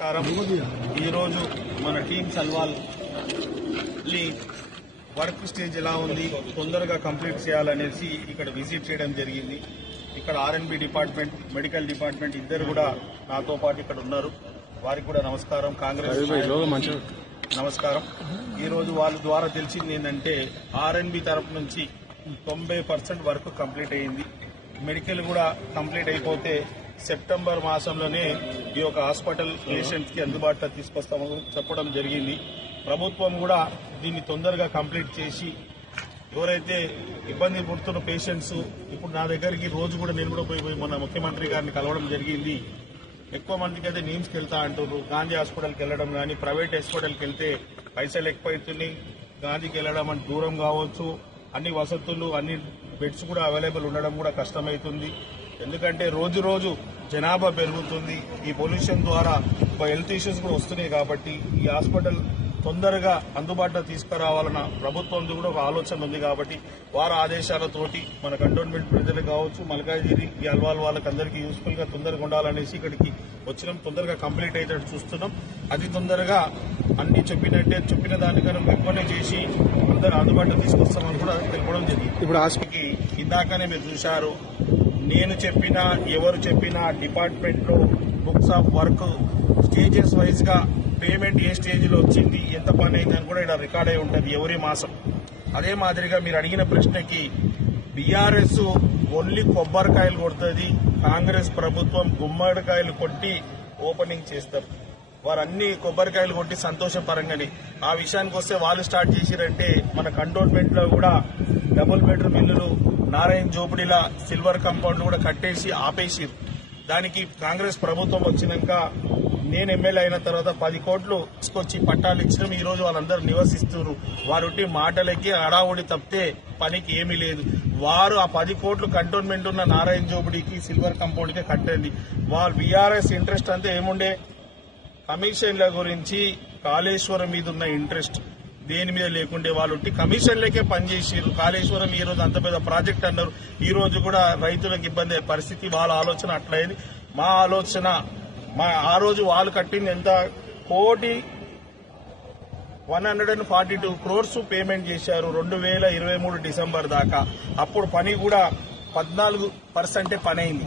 ఈరోజు మన team సల్వాల్ work stage ఎలా ఉంది, తొందరగా కంప్లీట్ చేయాలనేసి ఇక్కడ విజిట్ చేయడం జరిగింది. ఇక్కడ ఆర్ఎన్బి డిపార్ట్మెంట్, మెడికల్ డిపార్ట్మెంట్ ఇద్దరు కూడా నాతో పాటు ఇక్కడ ఉన్నారు. వారికి కూడా నమస్కారం. కాంగ్రెస్ నమస్కారం. ఈరోజు వాళ్ళ ద్వారా తెలిసింది ఏంటంటే ఆర్ఎన్బి తరఫు నుంచి 90% వర్క్ కంప్లీట్ అయ్యింది. మెడికల్ కూడా కంప్లీట్ అయిపోతే సెప్టెంబర్ మాసంలోనే ఈ యొక్క హాస్పిటల్ పేషెంట్స్ కి అందుబాటులో తీసుకొస్తామని చెప్పడం జరిగింది. ప్రభుత్వం కూడా దీన్ని తొందరగా కంప్లీట్ చేసి ఎవరైతే ఇబ్బంది పడుతున్న పేషెంట్స్ ఇప్పుడు నా దగ్గరికి రోజు కూడా నేను కూడా పోయి మన ముఖ్యమంత్రి గారిని కలవడం జరిగింది. ఎక్కువ మందికి అయితే నీమ్స్కి వెళ్తా అంటారు. గాంధీ హాస్పిటల్కి వెళ్ళడం కానీ ప్రైవేట్ హాస్పిటల్కి వెళ్తే పైసలు ఎక్కువైతున్నాయి. గాంధీకి వెళ్ళడం అంటే దూరం కావచ్చు, అన్ని వసతులు అన్ని బెడ్స్ కూడా అవైలబుల్ ఉండడం కూడా కష్టమవుతుంది. ఎందుకంటే రోజు రోజు జనాభా పెరుగుతుంది. ఈ పొల్యూషన్ ద్వారా హెల్త్ ఇష్యూస్ కూడా వస్తున్నాయి. కాబట్టి ఈ హాస్పిటల్ తొందరగా అందుబాటులో తీసుకురావాలన్న ప్రభుత్వం కూడా ఒక ఆలోచన ఉంది. కాబట్టి వారి ఆదేశాలతోటి మన కంటోన్మెంట్ ప్రజలకు కావచ్చు, మల్కాజిగిరి ఈ అల్వాల్ వాళ్ళకి అందరికీ యూస్ఫుల్ గా తొందరగా ఉండాలనేసి ఇక్కడికి వచ్చినాం. తొందరగా కంప్లీట్ అయ్యేటట్టు చూస్తున్నాం. అది తొందరగా అన్ని చెప్పిన దానికన్నా ఎక్కువనే చేసి అందరూ అందుబాటులో తీసుకొస్తామని కూడా తెలపడం జరిగింది. ఇప్పుడు హాస్పిటల్కి ఇందాకనే మీరు చూశారు, నేను చెప్పినా ఎవరు చెప్పినా డిపార్ట్మెంట్ లో books of work stages wise గా పేమెంట్ ఏ స్టేజ్ లో వచ్చింది, ఎంత పని అయిందని కూడా ఇక్కడ రికార్డ్ అయి ఉంటుంది ఎవరి మాసం. అదే మాదిరిగా మీరు అడిగిన ప్రశ్నకి బీఆర్ఎస్ ఓన్లీ కొబ్బరికాయలు కొడుతుంది, కాంగ్రెస్ ప్రభుత్వం గుమ్మడికాయలు కొట్టి ఓపెనింగ్ చేస్తారు. వారు అన్ని కొబ్బరికాయలు కొట్టి సంతోషపరంగానే. ఆ విషయానికి వస్తే వాళ్ళు స్టార్ట్ చేసిరంటే మన కంటోన్మెంట్ లో కూడా డబుల్ బెడ్రూమ్ ఇల్లులు నారాయణ జోపిడిలా సిల్వర్ కాంపౌండ్ కూడా కట్టేసి ఆపేసి, దానికి కాంగ్రెస్ ప్రభుత్వం వచ్చినాక నేను ఎమ్మెల్యే అయిన తర్వాత 10 కోట్లు తీసుకొచ్చి పట్టాలు ఇచ్చినాం. ఈ రోజు వాళ్ళందరూ నివసిస్తున్నారు. వారుంటి మాటలకి హడావుడి తప్పితే పనికి ఏమీ లేదు. వారు ఆ 10 కోట్లు కంటోన్మెంట్ ఉన్న నారాయణ జోపిడికి సిల్వర్ కాంపౌండ్ కి కట్టండి. వాళ్ళు బీఆర్ఎస్ ఇంట్రెస్ట్ అంతా ఏముండే కమిషన్ల గురించి, కాళేశ్వరం మీద ఉన్న ఇంట్రెస్ట్ దేని మీద లేకుండే వాళ్ళు కమిషన్లకే పనిచేసారు. కాళేశ్వరం ఈ రోజు అంత పెద్ద ప్రాజెక్ట్ అన్నారు. ఈ రోజు కూడా రైతులకు ఇబ్బంది అయ్యే పరిస్థితి. వాళ్ళ ఆలోచన అట్లయింది. మా ఆలోచన ఆ రోజు వాళ్ళు కట్టింది ఎంత 142 crores పేమెంట్ చేశారు 2023 డిసెంబర్ దాకా. అప్పుడు పని కూడా 14% పని అయింది.